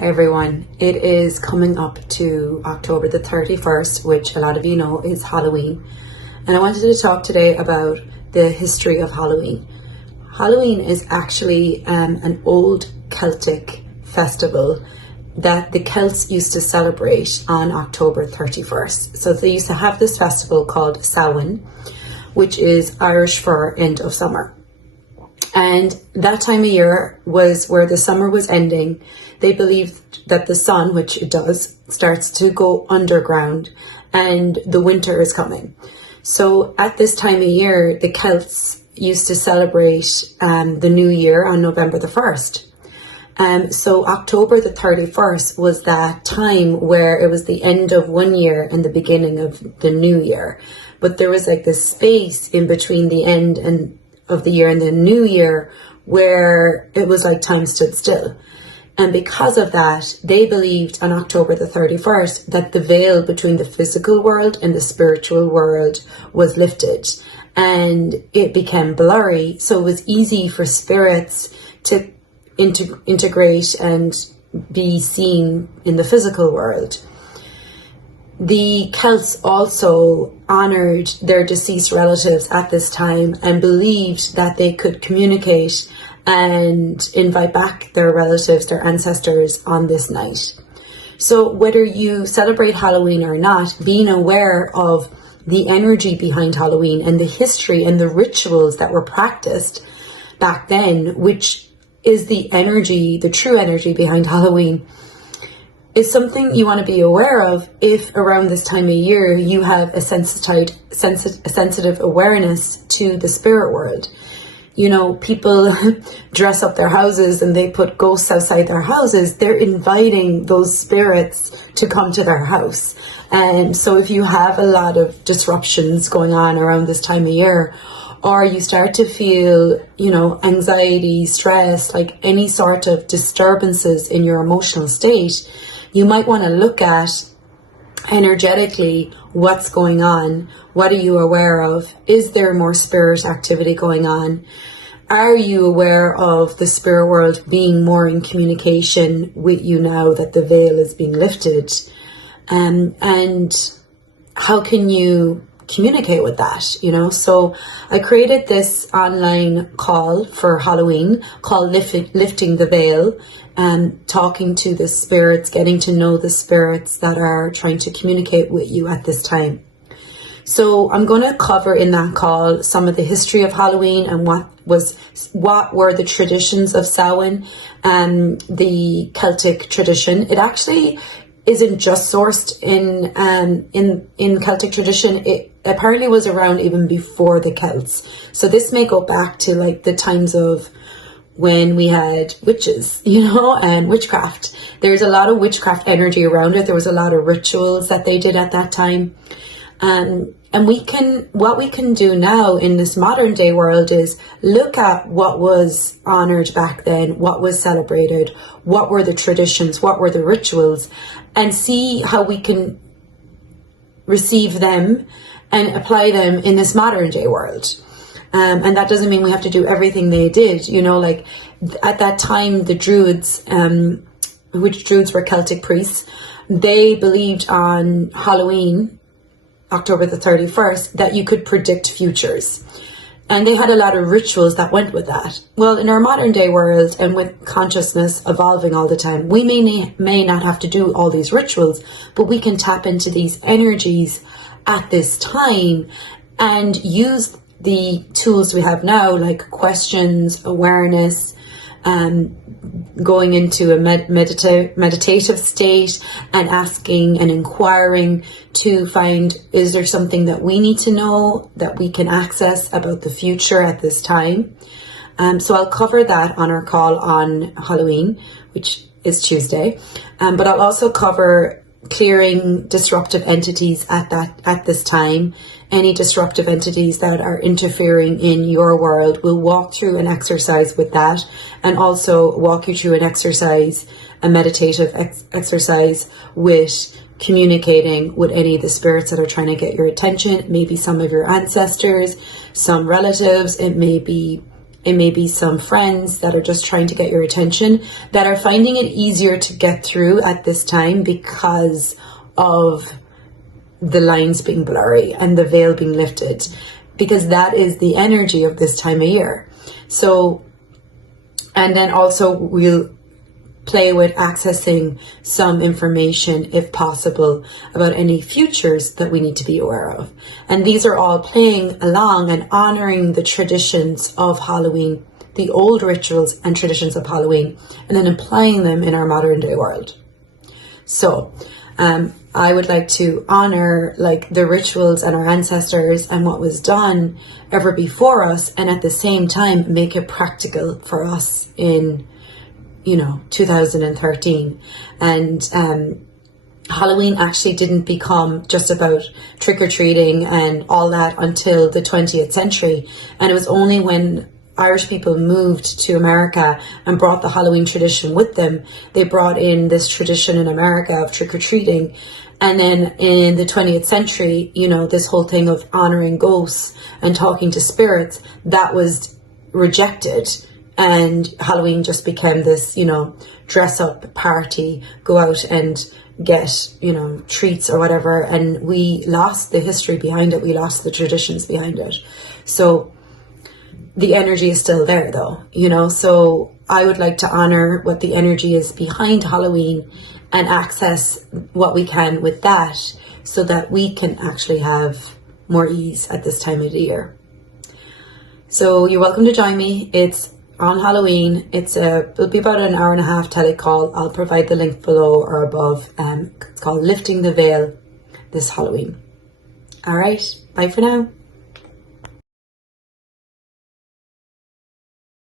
Hi everyone, it is coming up to October the 31st, which a lot of you know is Halloween. And I wanted to talk today about the history of Halloween. Halloween is actually an old Celtic festival that the Celts used to celebrate on October 31st. So they used to have this festival called Samhain, which is Irish for end of summer. And that time of year was where the summer was ending. They believed that the sun, which it does, starts to go underground and the winter is coming. So at this time of year, the Celts used to celebrate the new year on November the 1st. So October the 31st was that time where it was the end of one year and the beginning of the new year. But there was like this space in between the end of the year and the new year where it was like time stood still. And because of that, they believed on October the 31st that the veil between the physical world and the spiritual world was lifted and it became blurry. So it was easy for spirits to integrate and be seen in the physical world. The Celts also honoured their deceased relatives at this time and believed that they could communicate and invite back their relatives, their ancestors on this night. So whether you celebrate Halloween or not, being aware of the energy behind Halloween and the history and the rituals that were practiced back then, which is the energy, the true energy behind Halloween, is something you want to be aware of if around this time of year you have a sensitive awareness to the spirit world. You know, people dress up their houses and they put ghosts outside their houses. They're inviting those spirits to come to their house. And so if you have a lot of disruptions going on around this time of year, or you start to feel, you know, anxiety, stress, like any sort of disturbances in your emotional state, you might want to look at energetically what's going on. What are you aware of? Is there more spirit activity going on? Are you aware of the spirit world being more in communication with you now that the veil is being lifted? And how can you communicate with that, you know? So I created this online call for Halloween called Lifting the Veil, and talking to the spirits, getting to know the spirits that are trying to communicate with you at this time. So I'm going to cover in that call some of the history of Halloween and what were the traditions of Samhain and the Celtic tradition. It actually isn't just sourced in Celtic tradition. It apparently was around even before the Celts. So this may go back to like the times of when we had witches, you know, and witchcraft. There's a lot of witchcraft energy around it. There was a lot of rituals that they did at that time. And what we can do now in this modern day world is look at what was honored back then, what was celebrated, what were the traditions, what were the rituals, and see how we can receive them and apply them in this modern day world. And that doesn't mean we have to do everything they did, you know, like at that time, the Druids, which Druids were Celtic priests, they believed on Halloween, October the 31st, that you could predict futures. And they had a lot of rituals that went with that. Well, in our modern day world and with consciousness evolving all the time, we may not have to do all these rituals, but we can tap into these energies at this time and use the tools we have now, like questions, awareness, going into a meditative state and asking and inquiring to find, is there something that we need to know that we can access about the future at this time? So I'll cover that on our call on Halloween, which is Tuesday. But I'll also cover clearing disruptive entities at this time. Any disruptive entities that are interfering in your world. We'll walk through an exercise with that, and also walk you through an exercise, a meditative exercise with communicating with any of the spirits that are trying to get your attention. Maybe some of your ancestors, some relatives, it may be It may be some friends that are just trying to get your attention, that are finding it easier to get through at this time because of the lines being blurry and the veil being lifted, because that is the energy of this time of year. So, and then also we'll play with accessing some information, if possible, about any futures that we need to be aware of. And these are all playing along and honoring the traditions of Halloween, the old rituals and traditions of Halloween, and then applying them in our modern day world. So, I would like to honor like the rituals and our ancestors and what was done ever before us, and at the same time make it practical for us in 2013. And Halloween actually didn't become just about trick-or-treating and all that until the 20th century. And it was only when Irish people moved to America and brought the Halloween tradition with them, they brought in this tradition in America of trick-or-treating. And then in the 20th century, this whole thing of honoring ghosts and talking to spirits, that was rejected. And Halloween just became this, dress up party, go out and get, treats or whatever. And we lost the history behind it. We lost the traditions behind it. So the energy is still there though, so I would like to honor what the energy is behind Halloween and access what we can with that so that we can actually have more ease at this time of the year. So you're welcome to join me. It's on Halloween. It'll be about an hour and a half telecall. I'll provide the link below or above. It's called Lifting the Veil this Halloween. All right, bye for now.